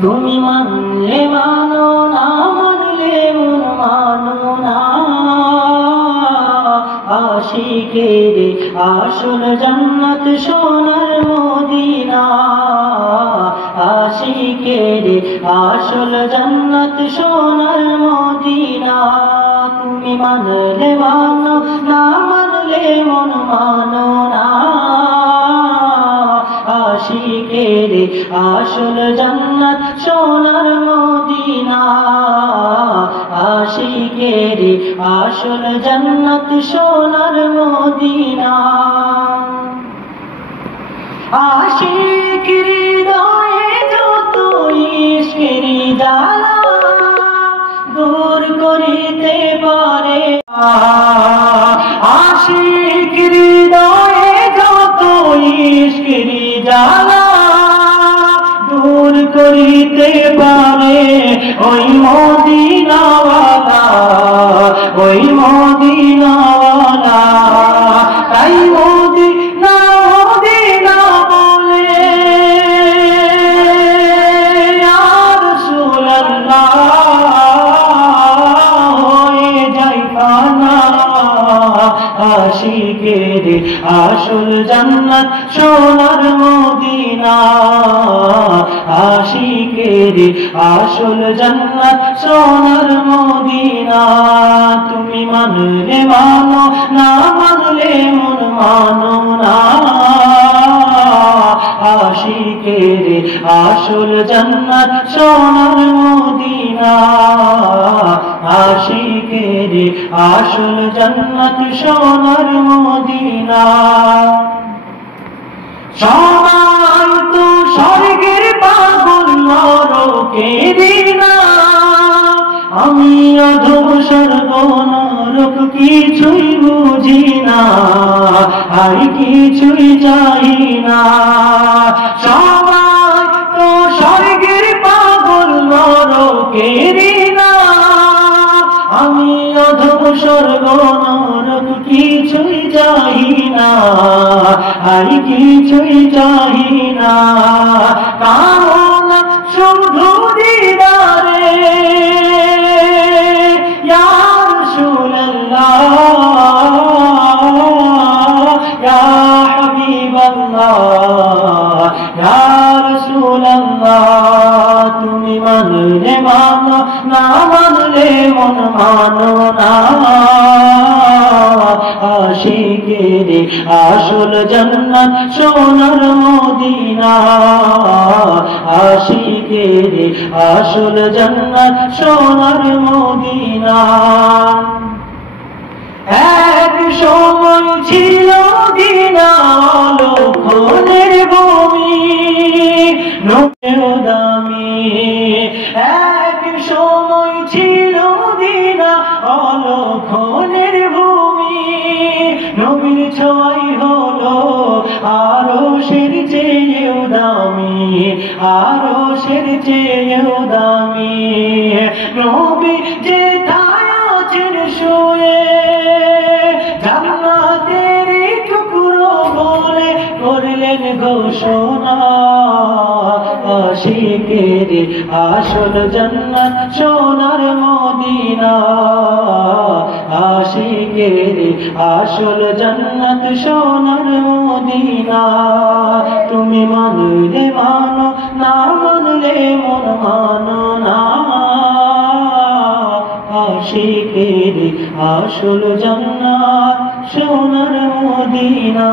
তুমি মানলে মানো না মানলে মন মানো না আশিকের আসল জান্নাত সোনার মদিনা আশিকের আসল জান্নাত সোনার মদিনা তুমি মানলে মানো না মানলে মন মানো না আশিকের আসল জান্নাত সোনার মদিনা আশিকের আসল জান্নাত সোনার মদিনা আশিকের হৃদয়ে যত ইশকের জ্বালা দূর করিতে পারে আশিকের হৃদয়ে যত ইশকের জ্বালা দূর করিতে পারে ওই মদিনাওয়ালা ওই মদিনাওয়ালা তাই মদিনা মদিনা বলে ইয়া রাসূলুল্লাহ হয়ে যাই ফানা আশিকের আসল জান্নাত সোনার মদিনা আশিকের আসল জান্নাত সোনার মদিনা তুমি মানলে মানো না মানলে মন মানো না আশিকের আসল জান্নাত সোনার মদিনা আশিকের আসল জান্নাত সোনার মদিনা সবাই তো স্বর্গের পাগল নরকের না আমি অধম স্বর্গ নরক কিছুই বুঝি না আর কিছুই চাই না সবাই তো স্বর্গের পাগল নরকের না আমি অধম স্বর্গ নরক কিছুই চাই না আর কিছুই চাই না কামনা শুধু দিদারে ইয়া রাসূলুল্লাহ ইয়া হাবিবাল্লাহ ইয়া রাসূলুল্লাহ তুমি মানলে মানো না মানলে মন মানো না আশিকের আসল জান্নাত সোনার মদিনা আশিকের আসল জান্নাত সোনার মদিনা এক সময় ছিল দিনা লোখনের ভূমি নূরের দামি এক সময় ছিল দিনা অলক্ষণের ভূমি নবীর ছোঁয়াই হলো আরশের চেয়েও দামি আরশের চেয়েও দামি নবী যে আছেন শুয়ে জান্নাতের টুকরো বলে করলেন ঘোষণা আশিকের আসল জান্নাত সোনার মদিনা আশিকের আসল জান্নাত সোনার মদিনা তুমি মানলে মানো না মানলে মন মানো না আশিকের আসল জান্নাত সোনার মদিনা।